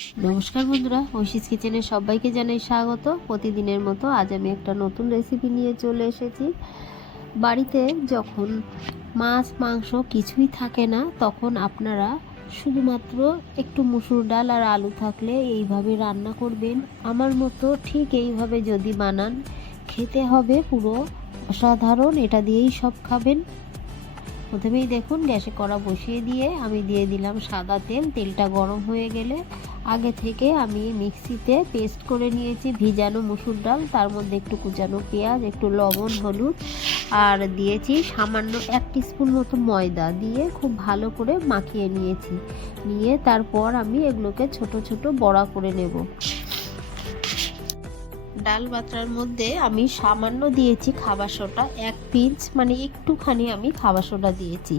নমস্কার বন্ধুরা, ঐশীস কিচেনে সবাইকে জানাই স্বাগত। প্রতিদিনের মতো আজ আমি একটা নতুন রেসিপি নিয়ে চলে এসেছি। বাড়িতে যখন মাছ মাংস কিছুই থাকে না, তখন আপনারা শুধুমাত্র একটু মুসুর ডাল আর আলু থাকলে এইভাবে রান্না করবেন। আমার মতো ঠিক এইভাবে যদি বানান, খেতে হবে পুরো অসাধারণ। এটা দিয়েই সব খাবেন। প্রথমেই দেখুন, গ্যাসে কড়া বসিয়ে দিয়ে আমি দিয়ে দিলাম সাদা তেল। তেলটা গরম হয়ে গেলে আগে থেকে আমি মিক্সিতে পেস্ট করে নিয়েছি ভিজানো মুসুর ডাল, তার মধ্যে একটু কুচানো পেঁয়াজ, একটু লবণ, হলুদ আর দিয়েছি সামান্য 1 টিস্পুন মতো ময়দা দিয়ে খুব ভালো করে মাখিয়ে নিয়ে তারপর আমি এগুলোকে ছোট ছোট বড়া করে নেব। ডাল বাটার মধ্যে আমি সামান্য দিয়েছি খাবার সোডা, 1 পিঞ্চ মানে একটুখানি আমি খাবার সোডা দিয়েছি।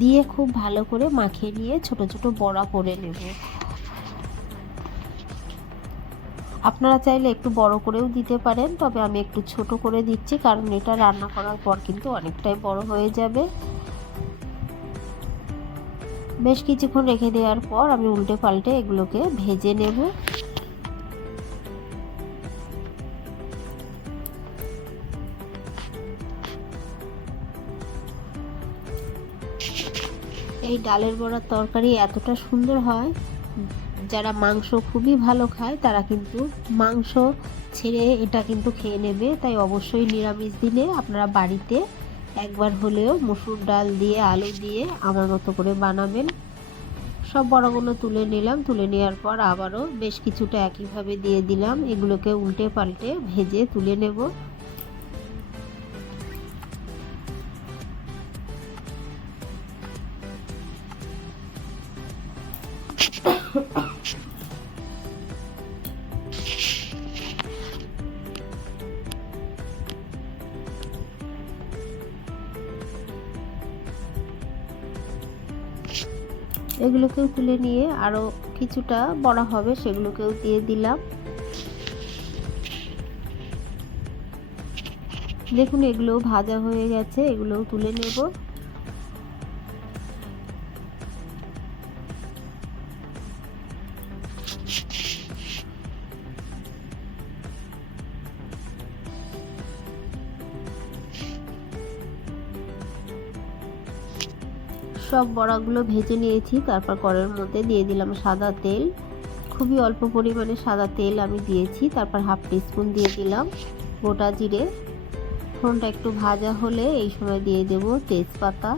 দিয়ে খুব ভালো করে মাখিয়ে নিয়ে ছোট ছোট বড়া করে নেব। আপনারা চাইলে একটু বড় করেও দিতে পারেন, তবে আমি একটু ছোট করে দিচ্ছি কারণ এটা রান্না করার পর কিন্তু অনেকটাই বড় হয়ে যাবে। বেশ কিছুক্ষণ রেখে দেওয়ার পর আমি উল্টে পাল্টে এগুলোকে ভেজে নেব। এই ডালের বড়ার তরকারি এতটা সুন্দর হয়, যারা মাংস খুবই ভালো খায় তারা কিন্তু মাংস ছেড়ে এটা কিন্তু খেয়ে নেবে। তাই অবশ্যই নিরামিষ দিনে আপনারা বাড়িতে একবার হলেও মুসুর ডাল দিয়ে আলু দিয়ে আমার মতো করে বানাবেন। সব বড়াগুলো তুলে নিলাম। তুলে নেওয়ার পর আবারও বেশ কিছুটা একইভাবে দিয়ে দিলাম। এগুলোকে উল্টে পাল্টে ভেজে তুলে নেব। এগুলোকেও তুলে নিয়ে আরও কিছুটা বড়া হবে, সেগুলোকেও দিয়ে দিলাম। দেখুন এগুলোও ভাজা হয়ে গেছে, এগুলোও তুলে নেব। সব বড়াগুলো ভেজে নিয়েছি। তারপর কড়াইয়ের মধ্যে দিয়ে দিলাম সাদা তেল। খুবই অল্প পরিমাণে সাদা তেল আমি দিয়েছি। তারপর 1/2 টিস্পুন দিয়ে দিলাম গোটা জিরে। ফোড়নটা একটু ভাজা হলে এই সময় দিয়ে দেব তেজপাতা,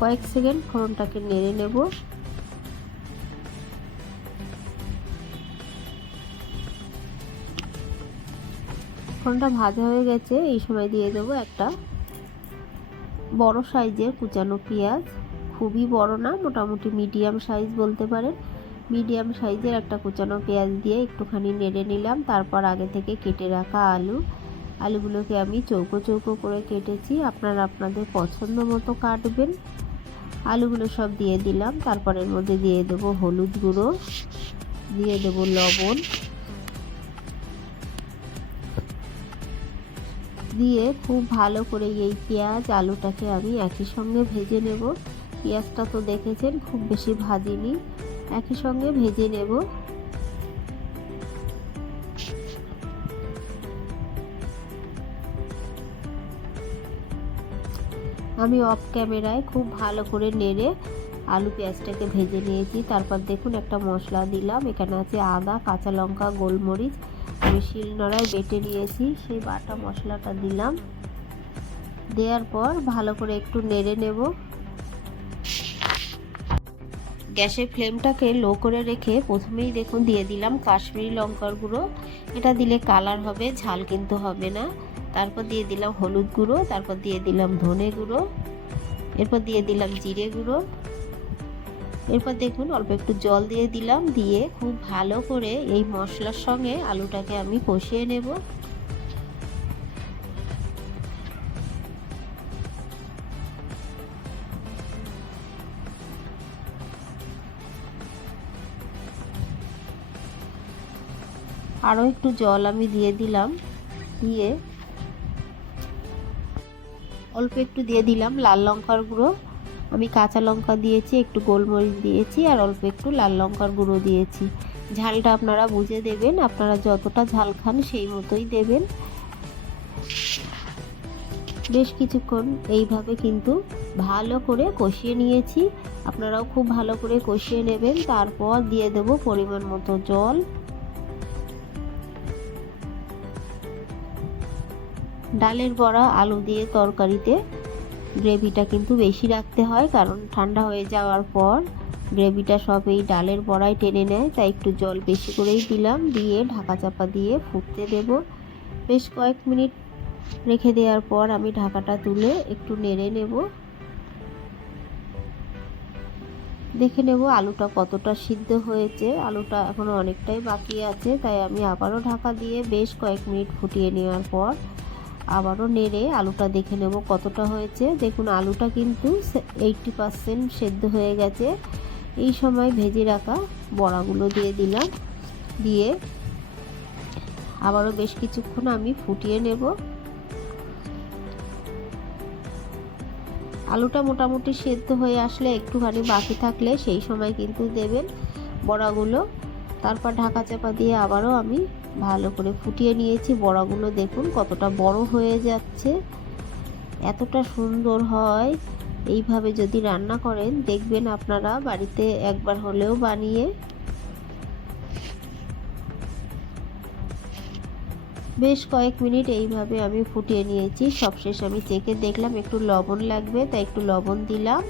কয়েক সেকেন্ড ফোড়নটাকে নেড়ে নেব। ফোড়নটা ভাজা হয়ে গেছে, এই সময় দিয়ে দেবো একটা বড় সাইজের কুচানো পেঁয়াজ। খুবই বড় না, মোটামুটি মিডিয়াম সাইজ বলতে পারেন। মিডিয়াম সাইজের একটা কুচানো পেঁয়াজ দিয়ে একটুখানি নেড়ে নিলাম। তারপর আগে থেকে কেটে রাখা আলুগুলোকে আমি চৌকো চৌকো করে কেটেছি। আপনারা আপনাদের পছন্দ মতো কাটবেন। আলুগুলো সব দিয়ে দিলাম। তারপর এর মধ্যে দিয়ে দেবো হলুদ গুঁড়ো, দিয়ে দেবো লবণ, দিয়ে খুব ভালো করে এই পেঁয়াজ আলুটাকে আমি একই সঙ্গে ভেজে নেব। পেঁয়াজটা তো দেখেছেন খুব বেশি ভাজিনি, একই সঙ্গে ভেজে নেব। আমি অফ ক্যামেরায় খুব ভালো করে নেড়ে আলু পেঁয়াজটাকে ভেজে নিয়েছি। তারপর দেখুন একটা মশলা দিলাম। এখানে আছে আদা, কাঁচা লঙ্কা, গোলমরিচ, আমি শিলনোড়ায় বেটে নিয়েছি, সেই বাটা মশলাটা দিলাম। দেওয়ার পর ভালো করে একটু নেড়ে নেব। গ্যাসের ফ্লেমটাকে লো করে রেখে প্রথমেই দেখুন দিয়ে দিলাম কাশ্মীরি লঙ্কার গুঁড়ো। এটা দিলে কালার হবে, ঝাল কিন্তু হবে না। তারপর দিয়ে দিলাম হলুদ গুঁড়ো, তারপর দিয়ে দিলাম ধনে গুঁড়ো, এরপর দিয়ে দিলাম জিরে গুঁড়ো। এরপর দেখুন অল্প একটু জল দিয়ে দিলাম। দিয়ে খুব ভালো করে এই মশলার সঙ্গে আলুটাকে আমি কষিয়ে নেব। আরও একটু জল আমি দিয়ে দিলাম। দিয়ে অল্প একটু দিয়ে দিলাম লাল লঙ্কার গুঁড়ো, আমি কাঁচা লঙ্কা দিয়েছি, একটু গোলমরিচ দিয়েছি আর অল্প একটু লাল লঙ্কার গুঁড়ো দিয়েছি। ঝালটা আপনারা বুঝে দেবেন, আপনারা যতটা ঝাল খান সেই মতোই দেবেন। বেশ কিছুক্ষণ এইভাবে কিন্তু ভালো করে কষিয়ে নিয়েছি। আপনারাও খুব ভালো করে কষিয়ে নেবেন। তারপর দিয়ে দেব পরিমাণ মতো জল। ডালের বড়া আলু দিয়ে তরকারিতে গ্রেভিটা কিন্তু বেশি রাখতে হয়, কারণ ঠান্ডা হয়ে যাওয়ার পর গ্রেভিটা সব এই ডালের বড়ায় টেনে নেয়, তাই একটু জল বেশি করেই দিলাম। দিয়ে ঢাকা চাপা দিয়ে ফুটতে দেব। বেশ কয়েক মিনিট রেখে দেওয়ার পর আমি ঢাকাটা তুলে একটু নেড়ে নেব। দেখে নেব আলুটা কতটা সিদ্ধ হয়েছে। আলুটা এখনো অনেকটাই বাকি আছে, তাই আমি আবারও ঢাকা দিয়ে বেশ কয়েক মিনিট ফুটিয়ে নেওয়ার পর আবারও নেড়ে আলুটা দেখে নেব কতটা হয়েছে। দেখুন আলুটা কিন্তু 80% সেদ্ধ হয়ে গেছে। এই সময় ভেজে রাখা বড়াগুলো দিয়ে দিলাম। দিয়ে আবারও বেশ কিছুক্ষণ আমি ফুটিয়ে নেব। আলুটা মোটামুটি সেদ্ধ হয়ে আসলে একটুখানি বাকি থাকলে সেই সময় কিন্তু দেবেন বড়াগুলো। তারপর ঢাকা চাপা দিয়ে আবারও আমি ভালো করে ফুটিয়ে নিয়েছি। বড়াগুলো দেখুন কতটা বড় হয়ে যাচ্ছে, এতটা সুন্দর হয়। এইভাবে যদি রান্না করেন দেখবেন আপনারা বাড়িতে একবার হলেও বানিয়ে। বেশ কয়েক মিনিট এইভাবে আমি ফুটিয়ে নিয়েছি। সবশেষ আমি চেখে দেখলাম একটু লবণ লাগবে, তাই একটু লবণ দিলাম।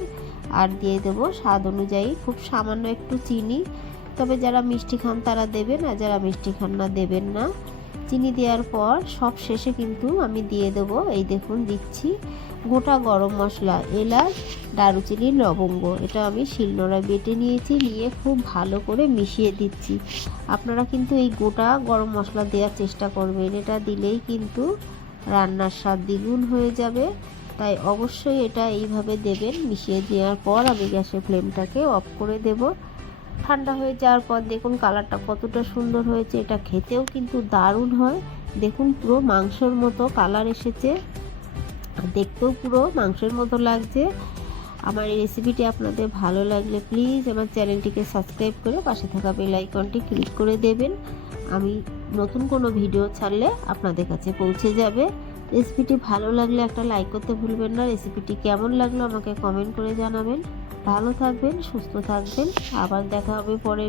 আর দিয়ে দেবো স্বাদ অনুযায়ী খুব সামান্য একটু চিনি। তবে যারা মিষ্টি খান তারা দেবেন, আর যারা মিষ্টি খান না দেবেন না। চিনি দেওয়ার পর সব শেষে কিন্তু আমি দিয়ে দেবো, এই দেখুন দিচ্ছি গোটা গরম মশলা, এলাচ, দারুচিনি, লবঙ্গ। এটা আমি শিলনোড়ায় বেটে নিয়েছি, নিয়ে খুব ভালো করে মিশিয়ে দিচ্ছি। আপনারা কিন্তু এই গোটা গরম মশলা দেওয়ার চেষ্টা করবেন, এটা দিলেই কিন্তু রান্নার স্বাদ দ্বিগুণ হয়ে যাবে। তাই অবশ্যই এটা এইভাবে দেবেন। মিশিয়ে দেওয়ার পর আমি গ্যাসের ফ্লেমটাকে অফ করে দেব। ঠান্ডা হয়ে যাওয়ার পর দেখুন কালারটা কতটা সুন্দর হয়েছে। এটা খেতেও কিন্তু দারুণ হয়। দেখুন পুরো মাংসের মতো কালার এসেছে, দেখতেও পুরো মাংসের মতো লাগছে। আমার এই রেসিপিটি আপনাদের ভালো লাগলে প্লিজ আমার চ্যানেলটিকে সাবস্ক্রাইব করে পাশে থাকা বেল আইকনটি ক্লিক করে দেবেন। আমি নতুন কোনো ভিডিও ছাড়লে আপনাদের কাছে পৌঁছে যাবে। রেসিপিটি ভালো লাগলে একটা লাইক করতে ভুলবেন না। রেসিপিটি কেমন লাগলো আমাকে কমেন্ট করে জানাবেন। ভালো থাকবেন, সুস্থ থাকবেন। আবার দেখা হবে পরের